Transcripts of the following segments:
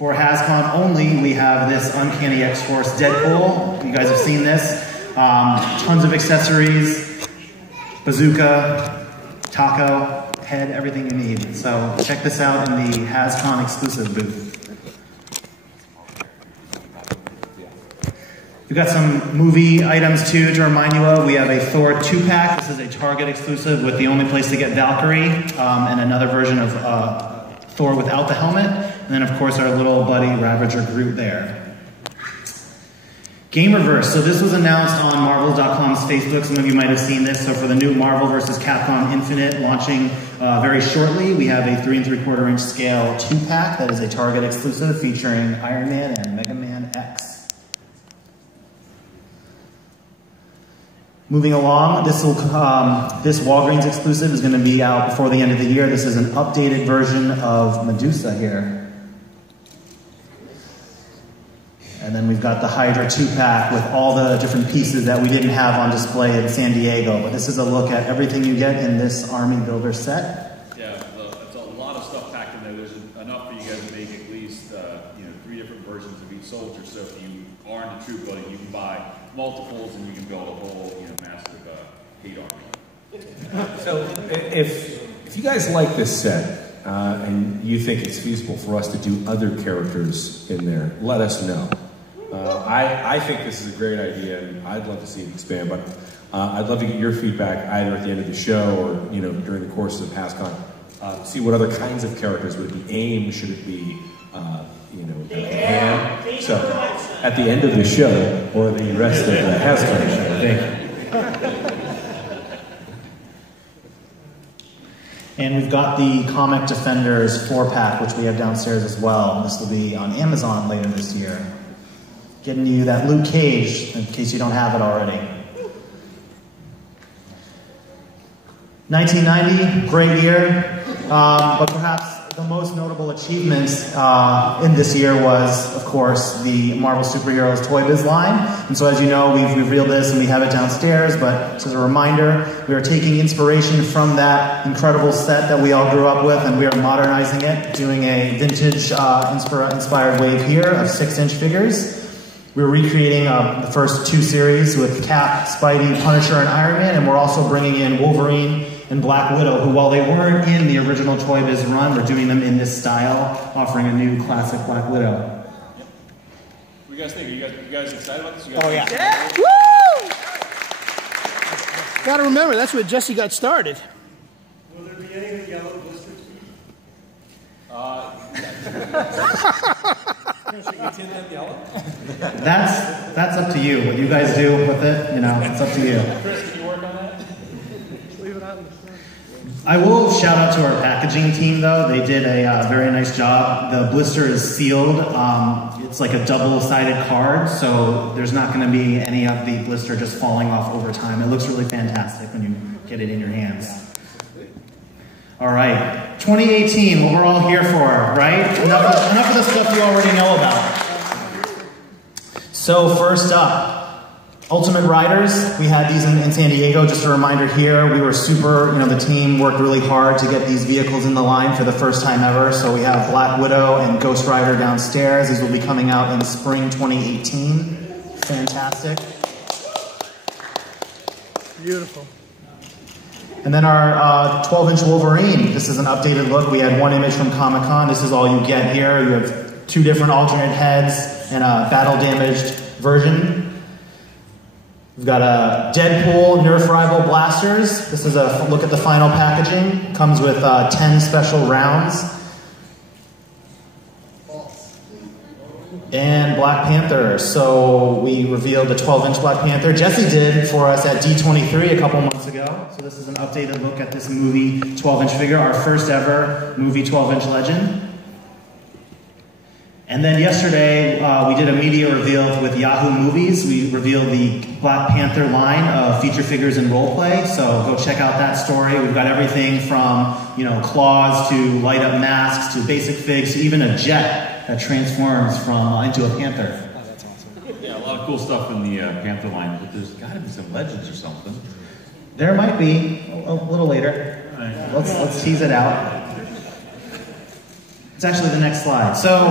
For HasCon only, we have this Uncanny X-Force Deadpool. You guys have seen this. Tons of accessories, bazooka, taco, head, everything you need. So check this out in the HasCon exclusive booth. We've got some movie items too to remind you of. We have a Thor 2-pack. This is a Target exclusive with the only place to get Valkyrie, and another version of Thor without the helmet. And then of course our little buddy Ravager Groot there. Game Reverse. So this was announced on Marvel.com's Facebook. Some of you might have seen this. So for the new Marvel vs. Capcom Infinite launching very shortly, we have a 3 3/4 inch scale 2-pack that is a Target exclusive featuring Iron Man and Mega Man X. Moving along, this Walgreens exclusive is going to be out before the end of the year. This is an updated version of Medusa here. And then we've got the Hydra 2-pack with all the different pieces that we didn't have on display in San Diego. But this is a look at everything you get in this Army Builder set. Yeah, it's a lot of stuff packed in there. There's enough for you guys to make at least 3 different versions of each soldier. So if you are into troop building, you can buy multiples and you can build a whole massive hate army. So if you guys like this set and you think it's feasible for us to do other characters in there, let us know. I think this is a great idea and I'd love to see it expand, but I'd love to get your feedback either at the end of the show or during the course of HasCon. See what other kinds of characters would it be. AIM? Should it be hand? So at the end of the show or the rest of the HasCon show. Thank you. And we've got the Comic Defenders 4-pack, which we have downstairs as well. This will be on Amazon later this year. Getting you that Luke Cage, in case you don't have it already. 1990, great year, but perhaps the most notable achievements in this year was, of course, the Marvel Superheroes Toy Biz line. And so as you know, we've revealed this and we have it downstairs, but just as a reminder, we are taking inspiration from that incredible set that we all grew up with and we are modernizing it, doing a vintage inspired wave here of 6-inch figures. We're recreating the first 2 series with Cap, Spidey, Punisher, and Iron Man, and we're also bringing in Wolverine and Black Widow, who while they weren't in the original Toy Biz run, we're doing them in this style, offering a new classic Black Widow. What do you guys think? You guys excited about this? Oh yeah! Yeah. Woo! Gotta remember, that's where Jesse got started. Will there be any yellow blisters? That's up to you. What you guys do with it, it's up to you. Chris, can you work on that? Leave it out in the sun. I will shout out to our packaging team, though. They did a very nice job. The blister is sealed. It's like a double-sided card, so there's not going to be any of the blister just falling off over time. It looks really fantastic when you get it in your hands. All right, 2018, what we're all here for, right? Enough of the stuff you already know about. So first up, Ultimate Riders. We had these in San Diego. Just a reminder here, we were super, the team worked really hard to get these vehicles in the line for the first time ever. So we have Black Widow and Ghost Rider downstairs. These will be coming out in spring 2018. Fantastic. Beautiful. And then our 12-inch Wolverine. This is an updated look. We had 1 image from Comic-Con. This is all you get here. You have 2 different alternate heads and a battle-damaged version. We've got a Deadpool Nerf Rival blasters. This is a look at the final packaging. Comes with 10 special rounds. And Black Panther. So we revealed the 12-inch Black Panther. Jesse did for us at D23 a couple months ago. So this is an updated look at this movie 12-inch figure, our first ever movie 12-inch legend. And then yesterday, we did a media reveal with Yahoo Movies. We revealed the Black Panther line of feature figures and roleplay. So go check out that story. We've got everything from, claws to light up masks to basic figs to even a jet that transforms from into a panther. Oh, that's awesome. Yeah, a lot of cool stuff in the Panther line, but there's got to be some legends or something. There might be a little later. Right. Let's tease it out. It's actually the next slide. So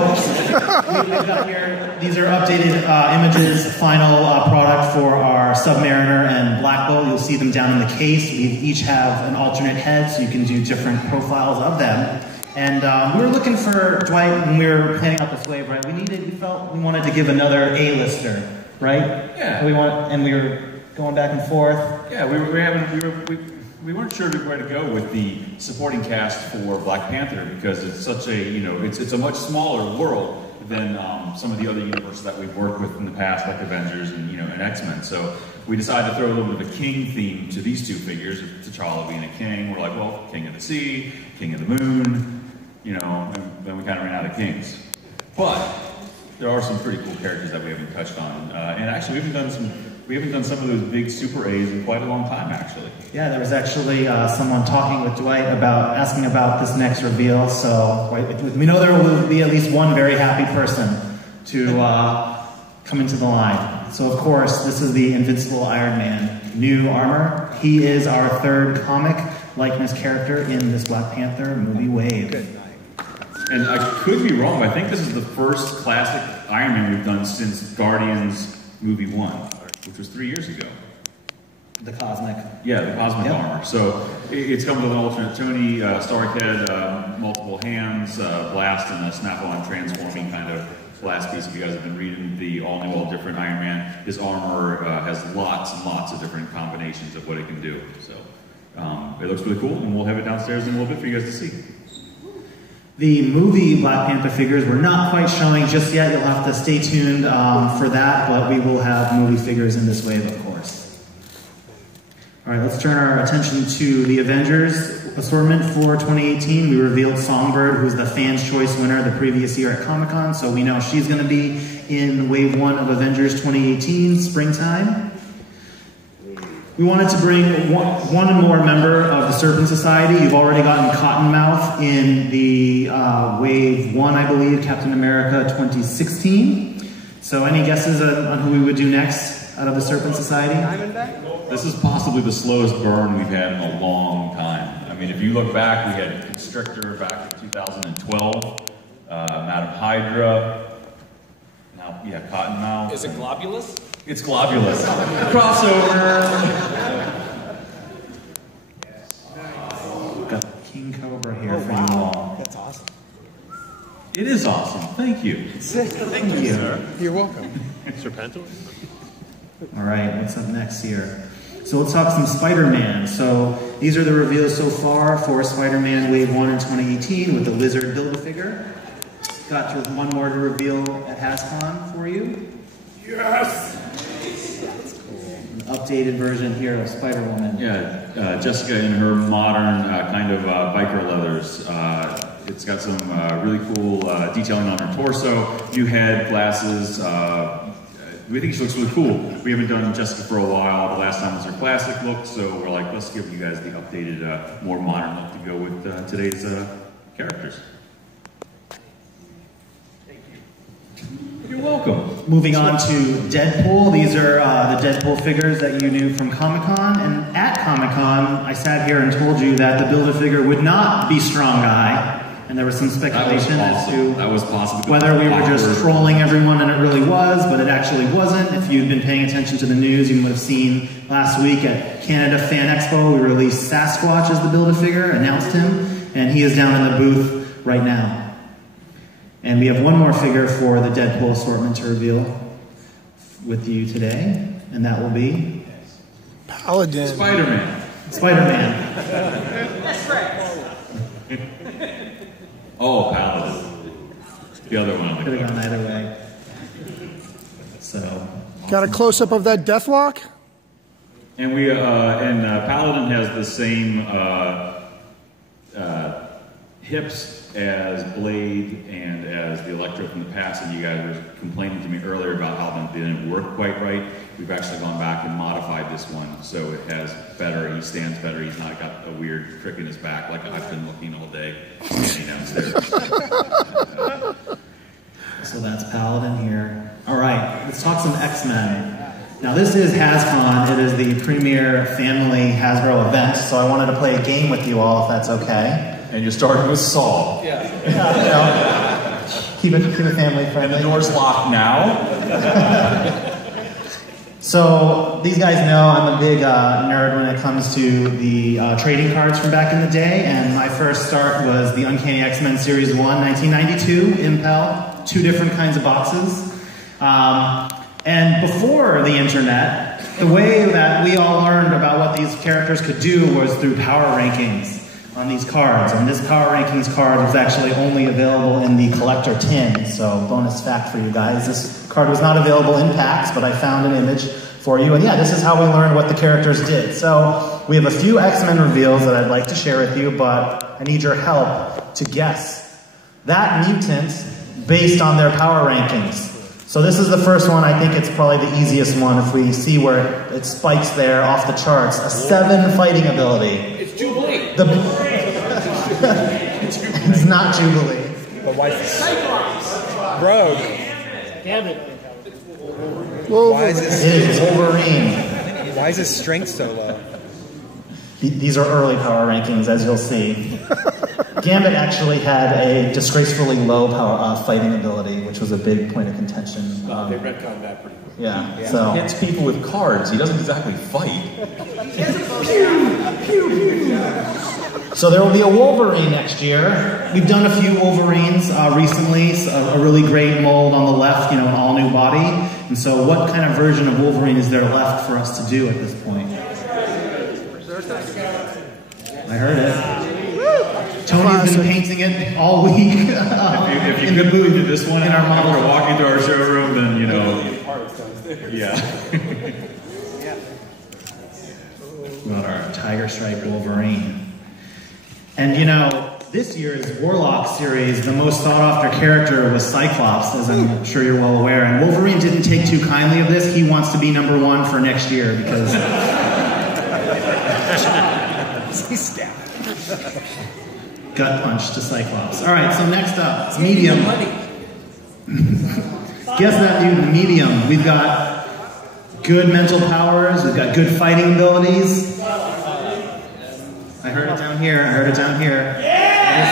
we've got here, these are updated images, final product for our Submariner and Black Bolt. You'll see them down in the case. We each have an alternate head, so you can do different profiles of them. And we were looking for Dwight when we were planning out this wave, right? We felt we wanted to give another A-lister, right? Yeah. We were going back and forth. Yeah, we weren't sure where to go with the supporting cast for Black Panther because it's such a, it's a much smaller world than some of the other universes that we've worked with in the past, like Avengers and, and X-Men. So we decided to throw a little bit of a king theme to these two figures, T'Challa being a king. We're like, well, king of the sea, king of the moon, and then we kind of ran out of kings. But there are some pretty cool characters that we haven't touched on. And actually, we haven't done some of those big Super A's in quite a long time, actually. Yeah, there was actually someone talking with Dwight asking about this next reveal, so we know there will be at least one very happy person to come into the line. So, of course, this is the Invincible Iron Man, new armor. He is our third comic likeness character in this Black Panther movie wave. Good night. And I could be wrong, but I think this is the first classic Iron Man we've done since Guardians Movie 1. Which was 3 years ago. The Cosmic. Yeah, the Cosmic armor. So it's come with an alternate Tony Stark head, multiple hands, blast, and a snap-on transforming kind of blast piece. If you guys have been reading the all-new, all-different Iron Man, his armor has lots and lots of different combinations of what it can do. So it looks really cool, and we'll have it downstairs in a little bit for you guys to see. The movie Black Panther figures we're not quite showing just yet. You'll have to stay tuned for that, but we will have movie figures in this wave, of course. All right, let's turn our attention to the Avengers Assortment for 2018. We revealed Songbird, who was the Fans' Choice winner the previous year at Comic-Con, so we know she's going to be in Wave 1 of Avengers 2018, springtime. We wanted to bring one more member of the Serpent Society. You've already gotten Cottonmouth in the Wave 1, I believe, Captain America 2016. So any guesses on who we would do next out of the Serpent Society? This is possibly the slowest burn we've had in a long time. I mean, if you look back, we had Constrictor back in 2012, Madam Hydra, now, yeah, Cottonmouth. Is it Globulus? It's Globulus. Crossover! Got King Cobra here for you all. That's awesome. It is awesome. Thank you. Thank you. You're welcome. Sir Panther? All right, what's up next here? So let's talk some Spider-Man. So these are the reveals so far for Spider-Man Wave 1 in 2018 with the Lizard Build-A-Figure. Got just one more to reveal at HasCon for you. Yes! An updated version here of Spider-Woman. Yeah, Jessica in her modern kind of biker leathers. It's got some really cool detailing on her torso, new head, glasses. We think she looks really cool. We haven't done Jessica for a while. The last time was her classic look, so we're like, let's give you guys the updated, more modern look to go with today's characters. You're welcome. Moving on to Deadpool. These are the Deadpool figures that you knew from Comic-Con. And at Comic-Con, I sat here and told you that the Build-A-Figure would not be Strong Guy. And there was some speculation as to whether we were just trolling everyone, and it really was, but it actually wasn't. If you've been paying attention to the news, you would have seen last week at Canada Fan Expo, we released Sasquatch as the Build-A-Figure, announced him, and he is down in the booth right now. And we have one more figure for the Deadpool assortment to reveal with you today, and that will be Paladin. Spider-Man. Spider-Man. That's right. Oh, Paladin. The other one. Could have gone either way. So. Got a close-up of that Deathlock? And we Paladin has the same hips as Blade and as the Electro from the past, and you guys were complaining to me earlier about how they didn't work quite right. We've actually gone back and modified this one so it has better, he stands better, he's not got a weird trick in his back like I've been looking all day standing downstairs. So that's Paladin here. All right, let's talk some X-Men. Now this is HasCon. It is the premier family Hasbro event, so I wanted to play a game with you all, if that's okay. and you're starting with Saul. You know, keep it family friendly. And the door's locked now. So these guys know I'm a big nerd when it comes to the trading cards from back in the day, and my first start was the Uncanny X-Men Series 1, 1992, Impel, 2 different kinds of boxes. And before the internet, the way that we all learned about what these characters could do was through power rankings on these cards. And this power rankings card was actually only available in the collector tin. So bonus fact for you guys, this card was not available in packs, but I found an image for you. And yeah, this is how we learned what the characters did. So we have a few X-Men reveals that I'd like to share with you, but I need your help to guess that mutant based on their power rankings. So this is the first one. I think it's probably the easiest one if we see where it spikes there off the charts. A 7 fighting ability. It's Jubilee. It's not Jubilee. But why? Cyclops. Rogue. Damn it. Why is this? It is Wolverine. Why is his strength so low? These are early power rankings, as you'll see. Gambit actually had a disgracefully low power fighting ability, which was a big point of contention. They retconned that pretty quick. Yeah, so He hits people with cards. He doesn't exactly fight. So there will be a Wolverine next year. We've done a few Wolverines recently. A really great mold on the left, you know, an all-new body. And so what kind of version of Wolverine is there left for us to do at this point? I heard it. Tony's been painting it all week. If you could move to this one in our model or walk into our showroom, then, you know. Yeah. Got our Tiger Stripe Wolverine. And you know, this year's Warlock series, the most sought after character was Cyclops, as I'm sure you're well aware. And Wolverine didn't take too kindly of this. He wants to be #1 for next year because... Gut punch to Cyclops. All right, so next up, it's medium. Guess that dude, medium. We've got good mental powers. We've got good fighting abilities. I heard it down here. I heard it down here. Yeah.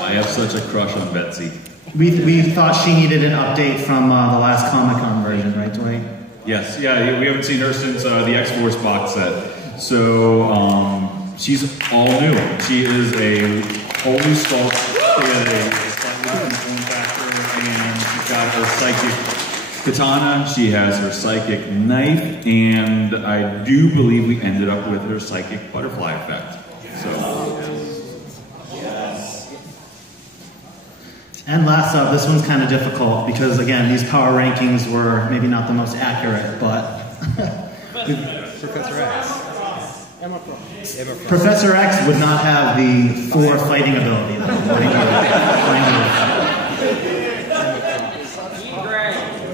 I have such a crush on Betsy. We thought she needed an update from the last Comic-Con version, right, Dwayne? Yes, yeah, we haven't seen her since the X-Force box set. So, she's all new. She is a whole new sculpt. She had a slightly different form factor, and she's got her psychic katana. She has her psychic knife, and I do believe we ended up with her psychic butterfly effect. So. And last up, this one's kind of difficult because, again, these power rankings were maybe not the most accurate, but... Professor X. Professor X would not have the 4 fighting ability, though.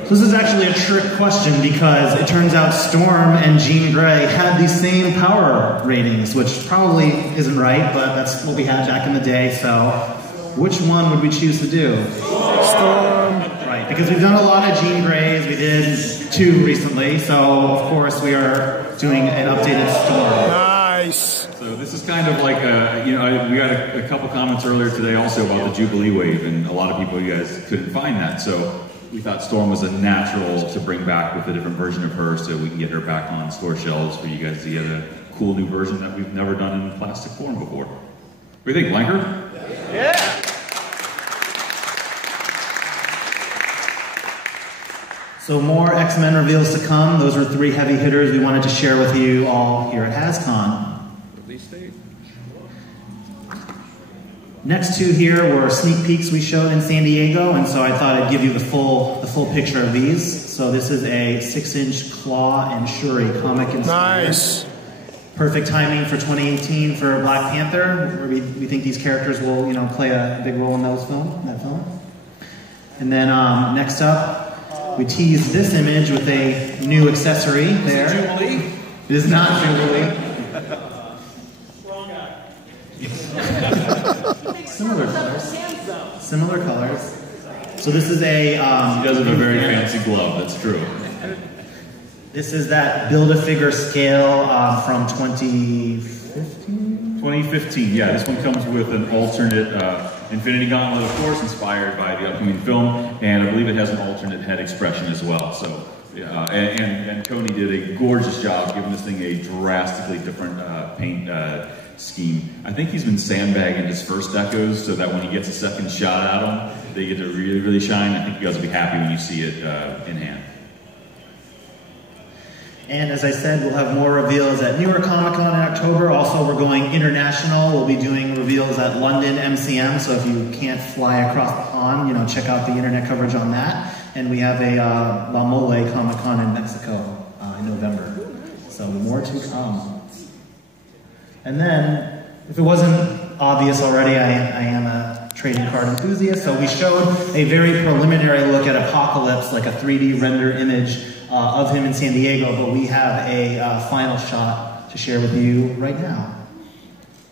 So this is actually a trick question because it turns out Storm and Jean Grey had the same power ratings, which probably isn't right, but that's what we had back in the day, so... Which one would we choose to do? Storm. Right, because we've done a lot of Jean Greys. We did 2 recently, so of course we are doing an updated Storm. Nice. So this is kind of like we got a couple comments earlier today also about the Jubilee wave, and a lot of people, you guys couldn't find that. So we thought Storm was a natural to bring back with a different version of her, so we can get her back on store shelves for you guys to get a cool new version that we've never done in plastic form before. What do you think, Blanker? Yeah. So more X-Men reveals to come. Those were 3 heavy hitters we wanted to share with you all here at HasCon. Release date? Next 2 here were sneak peeks we showed in San Diego, and so I thought I'd give you the full picture of these. So this is a 6-inch Kull and Shuri comic inspired. Nice. Perfect timing for 2018 for Black Panther, where we think these characters will, you know, play a big role in that film. And then next up, we teased this image with a new accessory there. Jubilee? It is not Jubilee. Wrong guy. Similar colors. So this is a... She does have a very fancy glove, that's true. This is that Build-A-Figure scale from 2015? 2015, yeah. This one comes with an alternate Infinity Gauntlet, of course, inspired by the upcoming film, and I believe it has an alternate head expression as well. So, and Tony did a gorgeous job giving this thing a drastically different paint scheme. I think he's been sandbagging his first decos so that when he gets a second shot at them, they get to really, really shine. I think you guys will be happy when you see it in hand. And as I said, we'll have more reveals at New York Comic Con in October. Also, we're going international. We'll be doing reveals at London MCM. So if you can't fly across the pond, check out the internet coverage on that. And we have a La Mole Comic Con in Mexico in November. So more to come. And then, if it wasn't obvious already, I am a trading card enthusiast. So we showed a very preliminary look at Apocalypse, like a 3D render image of him in San Diego, but we have a final shot to share with you right now.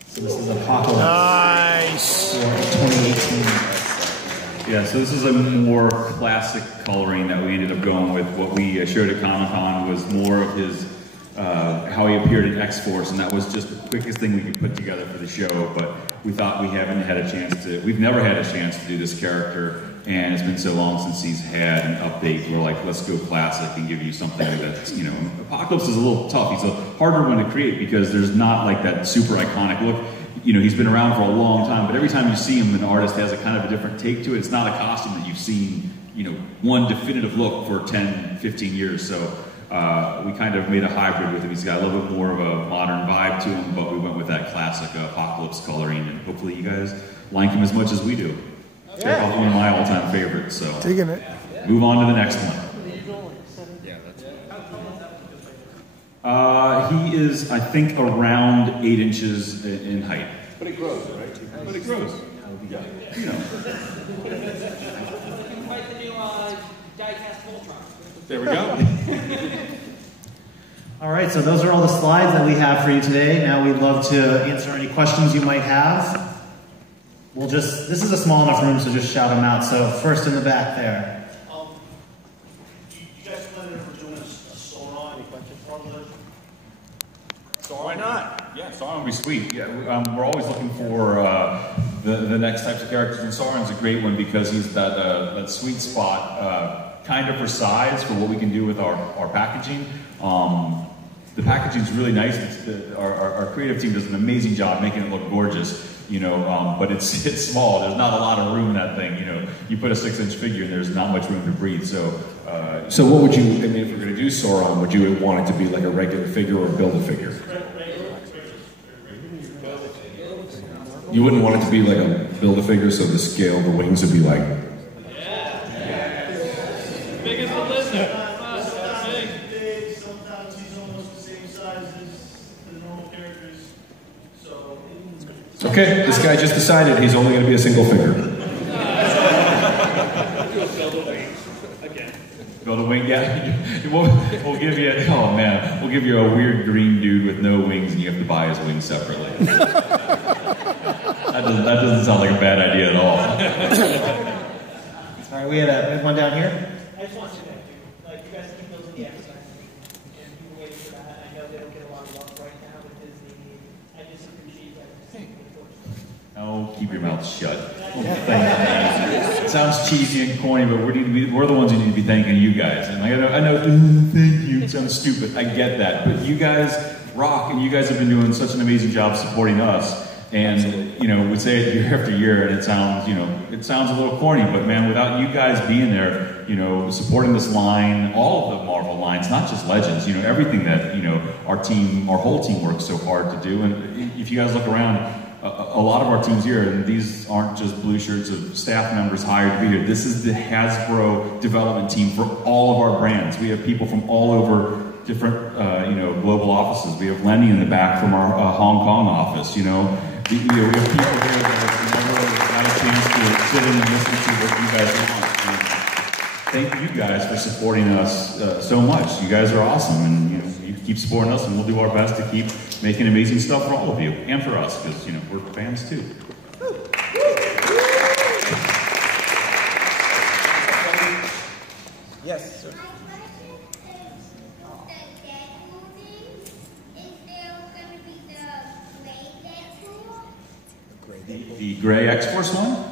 So this is Apocalypse. Nice. For 2018. Yeah, so this is a more classic coloring that we ended up going with. What we showed at Comic-Con was more of his, how he appeared in X-Force, and that was just the quickest thing we could put together for the show, but we thought we've never had a chance to do this character, and it's been so long since he's had an update. We're like, let's go classic and give you something that's, Apocalypse is a little tough. He's a harder one to create because there's not like that super iconic look. He's been around for a long time, but every time you see him, an artist has a kind of a different take to it. It's not a costume that you've seen, one definitive look for 10, 15 years. So we kind of made a hybrid with him. He's got a little bit more of a modern vibe to him, but we went with that classic Apocalypse coloring, and hopefully you guys like him as much as we do. It's probably one of my all-time favorites. So Digging it. Move on to the next one. He is, I think, around 8 inches in height. But it grows, right? But it grows. Invite the new die-cast Voltron. There we go. All right, so those are all the slides that we have for you today. Now we'd love to answer any questions you might have. This is a small enough room, so just shout them out. So first in the back there. You guys planning on doing a Sauron? Any questions for them? Why not? Yeah, Sauron would be sweet. Yeah, we're always looking for the next types of characters, and Sauron's a great one because he's that sweet spot, kind of for size for what we can do with our packaging. The packaging's really nice. Our creative team does an amazing job making it look gorgeous. But it's small. There's not a lot of room in that thing. You put a 6-inch figure and there's not much room to breathe. So what would you? I mean, if we're going to do Sauron, would you want it to be like a regular figure or build a figure? You wouldn't want it to be like a build a figure, so the scale, the wings would be like. Big as a lizard. Sometimes he's almost the same size as the normal characters. So. Okay, this guy just decided he's only going to be a single figure. build a wing, yeah. We'll give you. Oh man, we'll give you a weird green dude with no wings, and you have to buy his wings separately. That doesn't sound like a bad idea at all. All right, we had one down here. I just want you to, you guys keep those in the exercise. And people waiting for that. I know they don't get a lot of love right now with Disney. I just appreciate that. Oh, keep your mouth shut. It sounds cheesy and corny, but we're the ones who need to be thanking you guys. And I know, thank you, it sounds stupid. I get that. But you guys rock, and you guys have been doing such an amazing job supporting us. And, we say it year after year, and it sounds a little corny, but man, without you guys being there, supporting this line, all of the Marvel lines, not just Legends, everything that, our whole team works so hard to do. And if you guys look around, a lot of our teams here, and these aren't just blue shirts of staff members hired to be here. This is the Hasbro development team for all of our brands. We have people from all over different, global offices. We have Lenny in the back from our Hong Kong office. We have people here that have never had a chance to sit in and listen to what you guys want. And thank you guys for supporting us so much. You guys are awesome, and you keep supporting us, and we'll do our best to keep making amazing stuff for all of you and for us, because we're fans too. Yes, sir. gray X-Force one?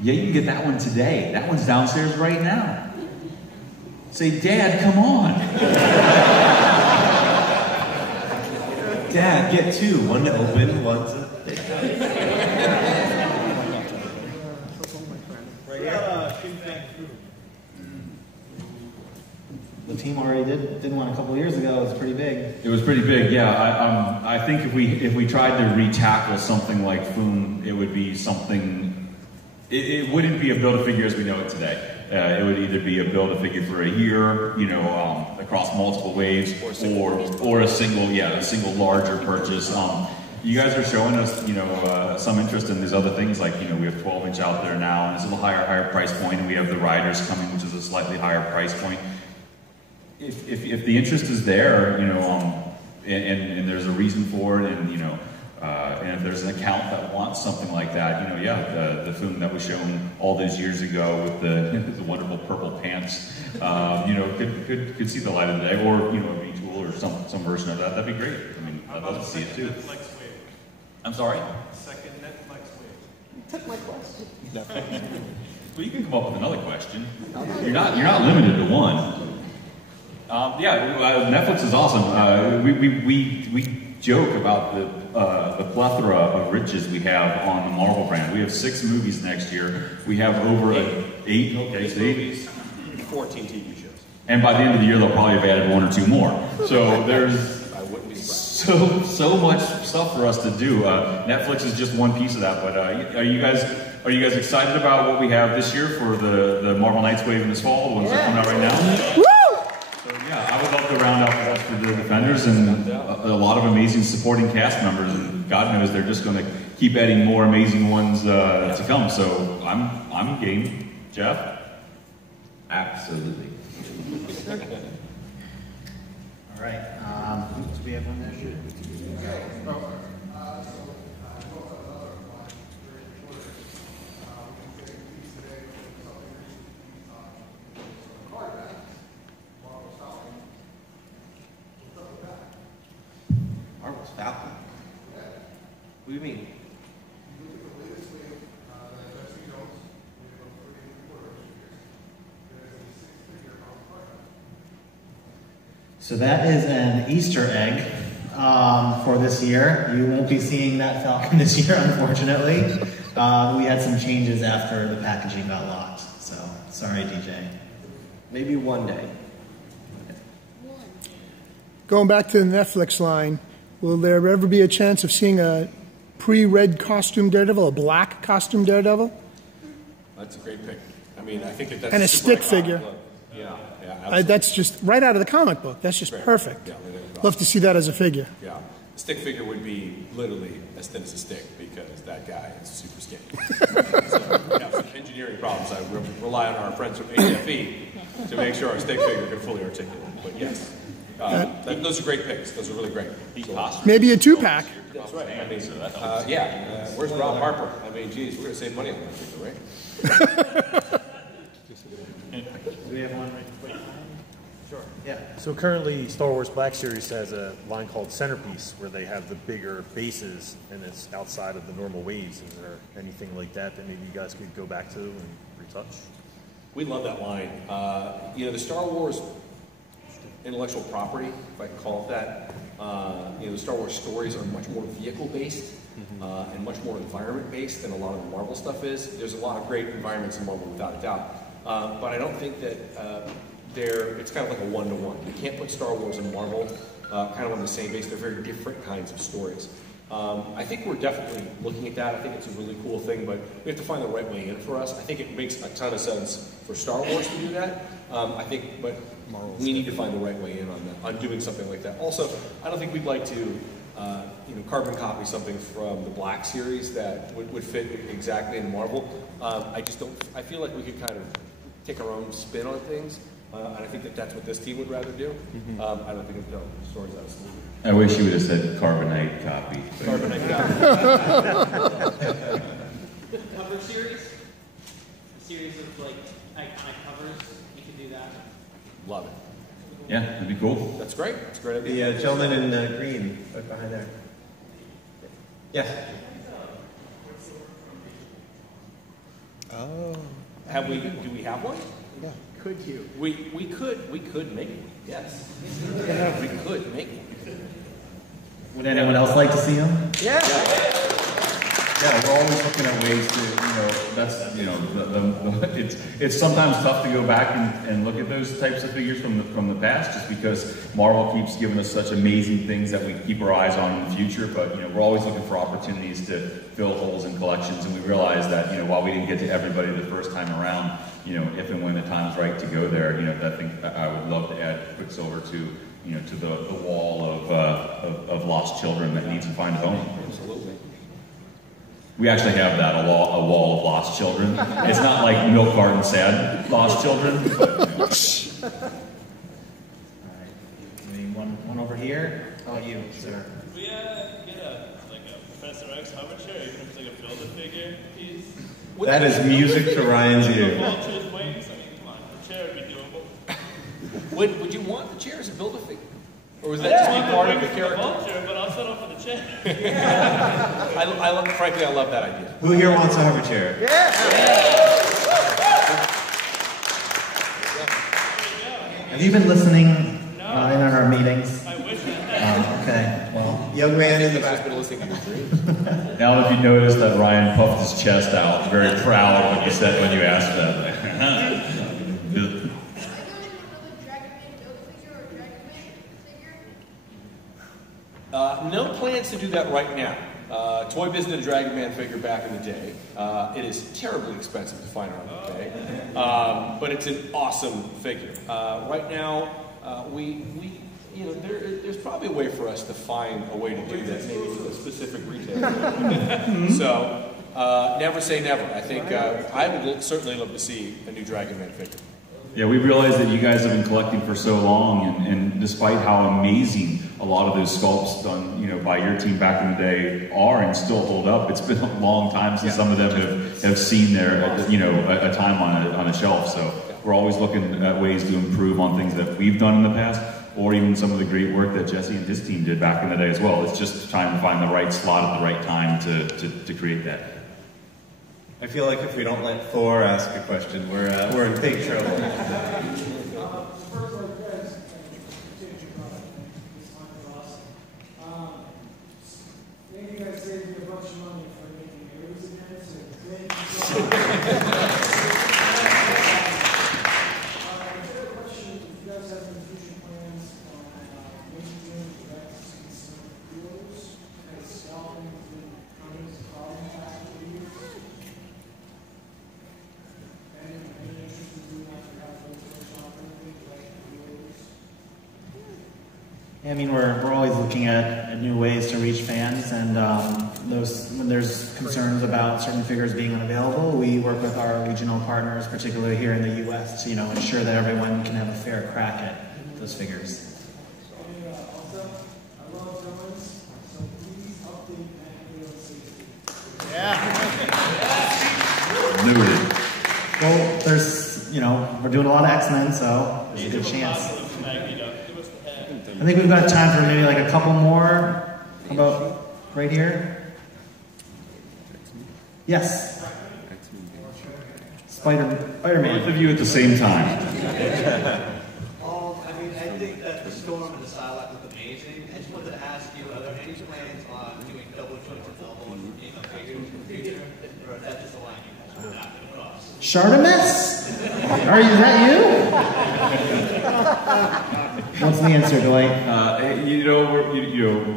Yeah, you can get that one today. That one's downstairs right now. Say, Dad, come on. Dad, get two. One to open, one to... The team already did one a couple years ago. It was pretty big. It was pretty big, yeah. I think if we tried to retackle something like Foom, it would be something. It wouldn't be a Build-A-Figure as we know it today. It would either be a Build-A-Figure for a year, across multiple waves, or a single larger purchase. You guys are showing us, some interest in these other things. Like, we have 12-inch out there now, and it's a little higher price point, and we have the Riders coming, which is a slightly higher price point. If the interest is there, and there's a reason for it, and and if there's an account that wants something like that, the film that was shown all those years ago with the wonderful purple pants, could see the light of the day, or a retool or some version of that. That'd be great. I mean, I'd love to see it too. I'm sorry. Second Netflix wave. You took my question. Well, you can come up with another question. You're not limited to one. Netflix is awesome. We joke about the plethora of riches we have on the Marvel brand. We have 6 movies next year. We have over 8 movies, 14 TV shows. And by the end of the year, they'll probably have added 1 or 2 more. So there's so much stuff for us to do. Netflix is just one piece of that. But are you guys excited about what we have this year for the Marvel Knights wave in this fall? The ones that are coming out right now. Yeah, I would love to round out the rest for the Defenders and a lot of amazing supporting cast members, and God knows they're just going to keep adding more amazing ones to come. So I'm game. Jeff? Absolutely. All right. Do we have one there? Marvel's Falcon. What do you mean? So that is an Easter egg for this year. You won't be seeing that Falcon this year, unfortunately. We had some changes after the packaging got locked. So, sorry, DJ. Maybe one day. Going back to the Netflix line, will there ever be a chance of seeing a pre-red costume Daredevil, a black costume Daredevil? That's a great pick. I mean, I think that's and a stick figure. Yeah, that's just right out of the comic book. That's just perfect. Yeah, love to see that as a figure. Yeah, a stick figure would be literally as thin as a stick because that guy is super skinny. So we have some engineering problems. I rely on our friends from AFE to make sure our stick figure can fully articulate. But yes, those are great picks. Those are really great. Maybe a 2-pack. That's right. I mean, where's Rob Harper? I mean, geez, we're going to save money on that figure, right? Do we have one right? Sure. Yeah. So currently, Star Wars Black Series has a line called Centerpiece, where they have the bigger bases, and it's outside of the normal waves. Is there anything like that maybe you guys could go back to and retouch? We love that line. The Star Wars intellectual property, if I can call it that, the Star Wars stories are much more vehicle-based and much more environment-based than a lot of the Marvel stuff is. There's a lot of great environments in Marvel, without a doubt. But I don't think that it's kind of like a one-to-one. You can't put Star Wars and Marvel kind of on the same base. They're very different kinds of stories. I think we're definitely looking at that. I think it's a really cool thing, but we have to find the right way in for us. I think it makes a ton of sense for Star Wars to do that. But we need to find the right way in on doing something like that. Also, I don't think we'd like to carbon copy something from the Black series that would fit exactly in Marvel. I feel like we could kind of take our own spin on things, and I think that's what this team would rather do. I don't think it's stories out of school. I wish you would have said Carbonite copy. Carbonite copy. Cover series? A series of iconic covers. You could do that. Love it. Yeah, that'd be cool. That's great. That's a great idea. The gentleman in green, right behind there. Yes. Oh. Do we have one? Yeah. Could you? We could make one. Yes. We could make one. Would anyone else like to see them? Yeah. Yeah, we're always looking at ways to, that's, it's sometimes tough to go back and look at those types of figures from the past, just because Marvel keeps giving us such amazing things that we keep our eyes on in the future. But we're always looking for opportunities to fill holes in collections, and we realize that while we didn't get to everybody the first time around, if and when the time's right to go there, I think I would love to add Quicksilver to to the wall of lost children that needs to find a home. Absolutely. We actually have that, a wall of lost children. It's not like Milk Garden sad lost children. But, All right. One over here. How about you, sir? We get a Professor X hover chair, even if it's like a Build-A-Figure piece. That is music to Ryan's ears. Vulture's wings. I mean, come on, the chair would be doable. Would you want the chair as a Build-A-Figure? Or was that just be part of the character? Vulture, but I'll settle for the chair. Frankly, I love that idea. Who here wants a hover chair? Have you been listening in on our meetings? I wish I had. Okay, well. Young man in the back. Been listening to your dreams. now, if you notice that Ryan puffed his chest out, very proud of what you said when you asked that. No plans to do that right now. Toy Biz did a Dragon Man figure back in the day. It is terribly expensive to find around the day, but it's an awesome figure. Right now, there's probably a way for us to find a way to do that, maybe with a specific retailer. So, never say never. I think I would certainly love to see a new Dragon Man figure. Yeah, we realize that you guys have been collecting for so long, and despite how amazing a lot of those sculpts done, by your team back in the day are and still hold up, it's been a long time since some of them have seen their, a time on a shelf. So we're always looking at ways to improve on things that we've done in the past, or even some of the great work that Jesse and his team did back in the day as well. It's just trying to find the right slot at the right time to create that. I feel like if we don't let Thor ask a question, we're in big trouble. Maybe you guys saved me a bunch of money for making areas events and is there a question if you guys have any future plans on making direct some deals and scalping through companies calling past years? Any interest in doing that for half of shopping, like deals? I mean, we're always looking at new ways to reach fans, and when there's concerns about certain figures being unavailable, we work with our regional partners, particularly here in the U.S., to ensure that everyone can have a fair crack at those figures. Also, I love villains, so please update that safety. Noted. Well, there's, we're doing a lot of X-Men, so there's a good chance. I think we've got time for maybe like a couple more. How about right here? Yes. Spider-Man. Both of you at the same time. I think that the Storm and the Psylocke look amazing. I just wanted to ask you, are there any plans on doing double jointed elbows for being a figure in the future? Or is that just a line you guys are not going to cross? Shartimus? Is that you? What's the answer, Dwight?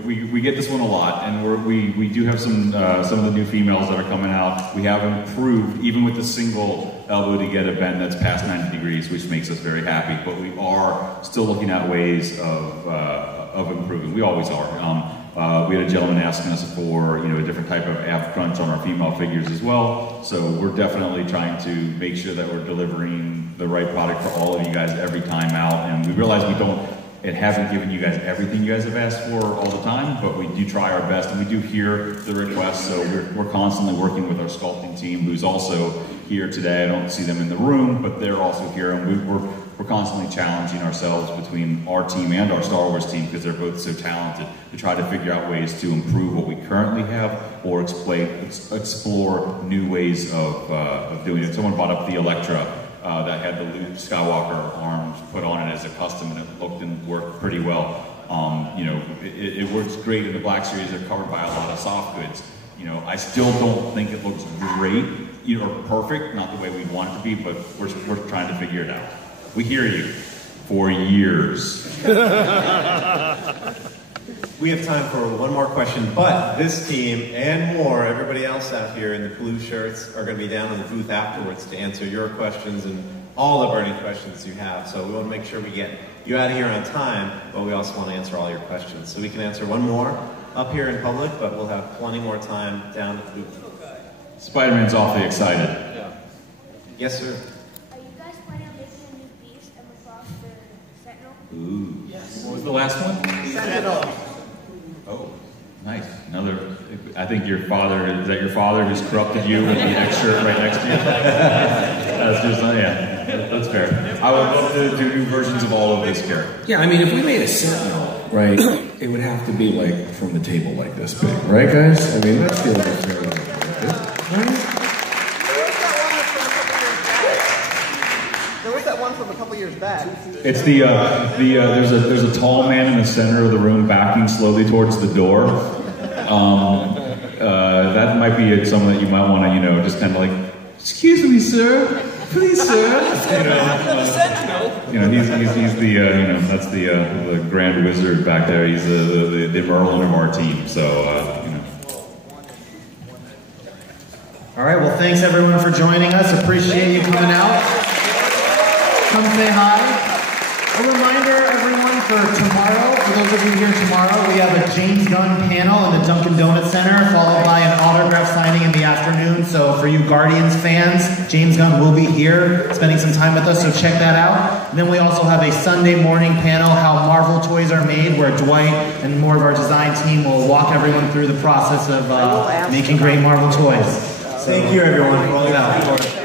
We get this one a lot, and we do have some of the new females that are coming out. We have improved, even with the single elbow to get a bend that's past 90 degrees, which makes us very happy. But we are still looking at ways of improving. We always are. We had a gentleman asking us for a different type of ab crunch on our female figures as well. So we're definitely trying to make sure that we're delivering the right product for all of you guys every time out. And we realize it hasn't given you guys everything you guys have asked for all the time, but we do try our best, and we do hear the requests. So we're constantly working with our sculpting team, who's also here today. I don't see them in the room, but they're also here, and we're constantly challenging ourselves between our team and our Star Wars team, because they're both so talented, to try to figure out ways to improve what we currently have or explore new ways of doing it. Someone brought up the Elektra that had the Luke Skywalker arms put on it as a custom, and it looked and worked pretty well. You know, it works great in the Black Series. They're covered by a lot of soft goods. You know, I still don't think it looks great, or perfect, not the way we want it to be, but we're trying to figure it out. We hear you for years. We have time for one more question, but this team and more, everybody else out here in the blue shirts, are going to be down in the booth afterwards to answer your questions and all the burning questions you have. So we want to make sure we get you out of here on time, but we also want to answer all your questions. So we can answer one more up here in public, but we'll have plenty more time down at the booth. Spider-Man's awfully excited. Yeah. Yes, sir. Are you guys planning on making a new beast and across the Sentinel? Ooh. Yes. What was the last one? Sentinel. Oh, nice. Another. I think your father, is that your father who's corrupted you with the X shirt right next to you? That's just, yeah, that's fair. I would love to do new versions of all of this character. Yeah, I mean, if we made a Sentinel, right, it would have to be like from the table like this big, right, guys? I mean, that's the other fair level. There was that one from a couple years back. It's there's a tall man in the center of the room backing slowly towards the door. That might be something that you might want to, just kind of like, excuse me, sir, please, sir. He's the that's the Grand Wizard back there. He's the Merlin of our team. So All right, well, thanks everyone for joining us. Appreciate you coming out. Come say hi. A reminder, everyone, for tomorrow, for those of you here tomorrow, we have a James Gunn panel in the Dunkin' Donuts Center, followed by an autograph signing in the afternoon. So for you Guardians fans, James Gunn will be here spending some time with us, so check that out. And then we also have a Sunday morning panel, How Marvel Toys Are Made, where Dwight and more of our design team will walk everyone through the process of making great Marvel toys. Thank you, everyone, for all your support.